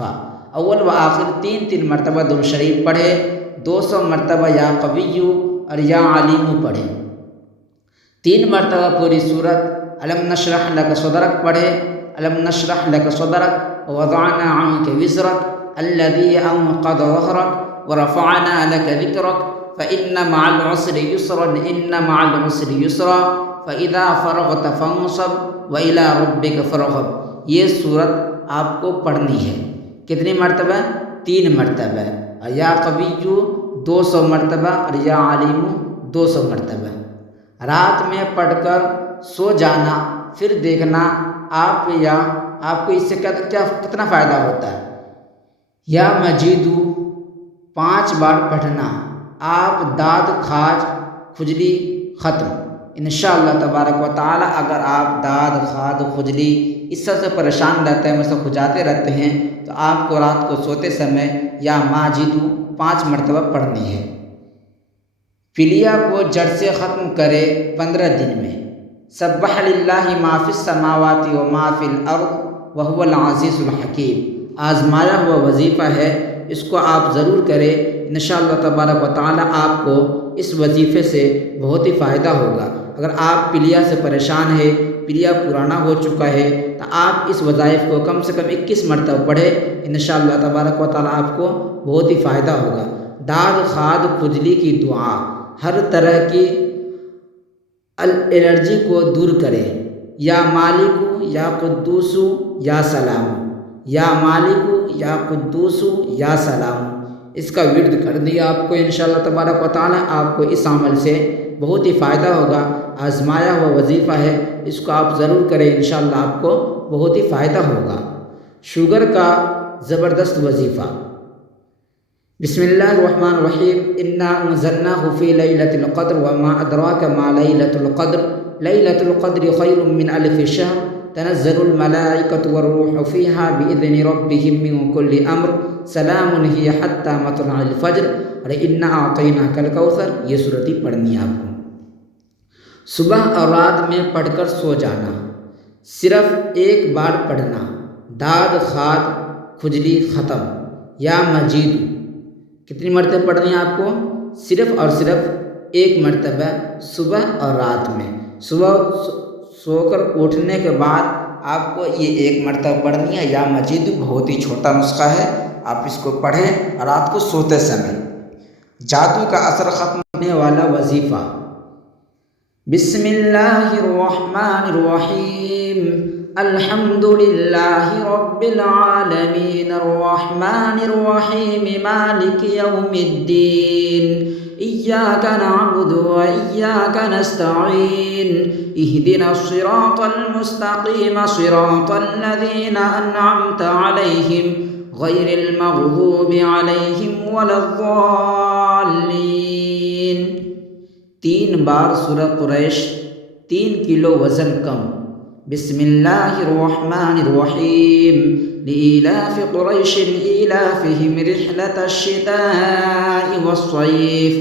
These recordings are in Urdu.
اول و آخر تین مرتبہ درود شریف پڑھے، 200 مرتبہ یا قویو اور یا علیمو پڑھے، 3 مرتبہ پوری سورت الم نشرح لک صدرک پڑھے، الم نشرح لک صدرک ووضعنا عنک وزرک الذی انقض ظہرک ورفعنا لک ذکرک فإن مع العسر یسرا ان مع العسر یسرا فإذا فرغت فانصب وإلی ربک فارغب۔ یہ صورت آپ کو پڑھنی ہے، کتنی مرتبہ؟ 3 مرتبہ، اور یا قویو 200 مرتبہ اور یا علیمو 200 مرتبہ۔ رات میں پڑھ کر سو جانا، پھر دیکھنا آپ کو اس سے کتنا فائدہ ہوتا ہے۔ یا مجیدو 5 بار پڑھنا، آپ داد خاج کھجلی ختم انشاءاللہ تبارک و تعالی۔ اگر آپ داد خاج کھجلی اس سے پریشان رہتے ہیں، مثلا کھجاتے رہتے ہیں، تو آپ کو رات کو سوتے سمے یا ماجدو 5 مرتبہ پڑھنی ہے۔ پلیا کو جڑ سے ختم کرے 15 دن میں۔ سبح للہ ما فی السماوات و ما فی الارض وهو العزیز الحکیم، آزمایا ہوا وظیفہ ہے، اس کو آپ ضرور کریں، انشاءاللہ تبارک و تعالی آپ کو اس وظیفے سے بہت ہی فائدہ ہوگا۔ اگر آپ پلیا سے پریشان ہے، پلیا پرانا ہو چکا ہے، تو آپ اس وظائف کو کم سے کم 21 مرتبہ پڑھیں، انشاءاللہ تبارک و تعالی آپ کو بہت ہی فائدہ ہوگا۔ داد خاد کھجلی کی دعا ہر طرح کی الرجی کو دور کرے۔ یا مالکو یا قدوسو یا سلام، یا مالکو یا قدوسو یا سلام، اس کا ورد کر دیا آپ کو انشاءاللہ تبارک و تعالی۔ آپ کو اس عمل سے بہت ہی فائدہ ہوگا، آزمایا ہوا وظیفہ ہے، اس کو آپ ضرور کریں، انشاءاللہ آپ کو بہت ہی فائدہ ہوگا۔ شوگر کا زبردست وظیفہ۔ بسم اللہ الرحمن الرحیم، انا انزلناہ فی لیلۃ القدر وما ادراک ما لیلۃ القدر، لیلۃ القدر خیر من الف شہر، تنزل الملائکۃ والروح فیہا باذن ربہم من کل امر، سلام ہی حتی مطلع الفجر، اور انا اعطیناک الکوثر، یہ صورت ہی پڑھنی ہے آپ کو۔ صبح اور رات میں پڑھ کر سو جانا، صرف 1 بار پڑھنا، داد خاد کھجلی ختم۔ یا مجید کتنی مرتبہ پڑھنی ہے آپ کو؟ صرف اور صرف 1 مرتبہ صبح اور رات میں۔ صبح سو کر اٹھنے کے بعد آپ کو یہ 1 مرتبہ پڑھنی ہے۔ یا مجید بہت ہی چھوٹا نسخہ ہے، آپ اس کو پڑھیں اور رات کو سوتے سمے۔ جادو کا اثر ختم ہونے والا وظیفہ۔ بسم اللہ الرحمن الرحیم، الحمد للہ رب العالمین، الرحمن الرحیم، مالک یوم الدین، ایاک نعبد و ایاک نستعین، اہدنا الصراط المستقیم، صراط الذین انعمت علیہم، غیر المغضوب علیہم ولا الضالین۔ 3 بار سورہ قریش، 3 کلو وزن کم۔ بسم اللہ الرحمن الرحیم، لإیلاف قریش ایلافہم رحلة الشتاء والصیف،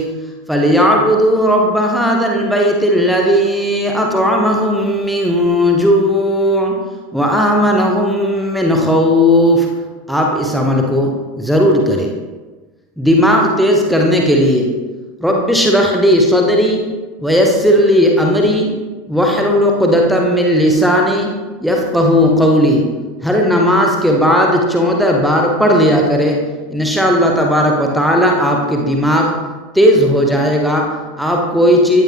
فلیعبدوا رب هذا البیت الذی اطعمہم من جوع وآمنہم من خوف۔ آپ اس عمل کو ضرور کریں۔ دماغ تیز کرنے کے لیے رب اشرح لی صدری ویسر لی امری واحلل عقدۃ من لسانی یفقہوا قولی، ہر نماز کے بعد 14 بار پڑھ لیا کرے، انشاءاللہ تبارک و تعالی آپ کے دماغ تیز ہو جائے گا، آپ کوئی چیز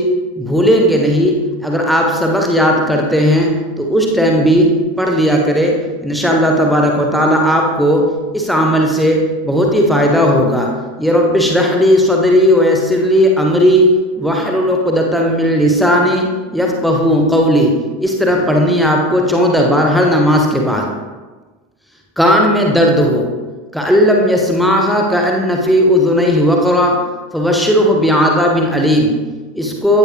بھولیں گے نہیں۔ اگر آپ سبق یاد کرتے ہیں تو اس ٹائم بھی پڑھ لیا کرے، انشاءاللہ تبارک و تعالی آپ کو اس عمل سے بہت ہی فائدہ ہوگا۔ یہ رب اشرح لی صدری ویسر لی امری واحلل عقدۃ من لسانی یفقہوا قولی، اس طرح پڑھنی ہے آپ کو 14 بار ہر نماز کے بعد۔ کان میں درد ہو، کأن لم یسمعها کأن فی اذنیہ وقرا فبشرہ بعذاب علیم، اس کو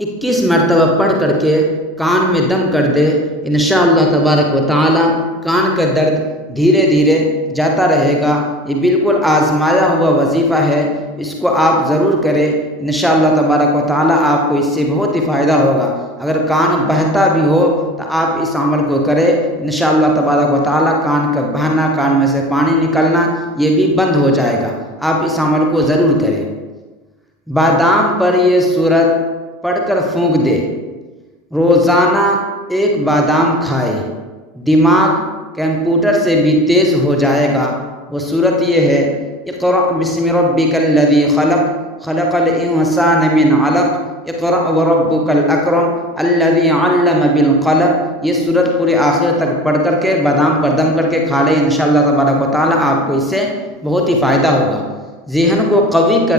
21 مرتبہ پڑھ کر کے کان میں دم کر دے، انشاءاللہ تبارک و تعالی کان کا درد دھیرے دھیرے جاتا رہے گا۔ یہ بالکل آزمایا ہوا وظیفہ ہے، اس کو آپ ضرور کریں، انشاءاللہ تبارک و تعالی آپ کو اس سے بہت ہی فائدہ ہوگا۔ اگر کان بہتا بھی ہو تو آپ اس عمل کو کریں، انشاءاللہ تبارک و تعالیٰ کان کا بہنا، کان میں سے پانی نکلنا یہ بھی بند ہو جائے گا۔ آپ اس عمل کو ضرور کریں۔ بادام پر یہ سورت پڑھ کر پھونک دے، روزانہ ایک بادام کھائے، دماغ کمپیوٹر سے بھی تیز ہو جائے گا۔ وہ سورت یہ ہے اقرأ بسم ربک الذی خلق، خلق الانسان من علق، اقرأ وربک الاکرم الذی علم بالقلم۔ یہ سورت پورے آخر تک پڑھ کر کے بادام پر دم کر کے کھا لیں، انشاءاللہ تبارک و تعالیٰ آپ کو اس سے بہت ہی فائدہ ہوگا۔ ذہن کو قوی کر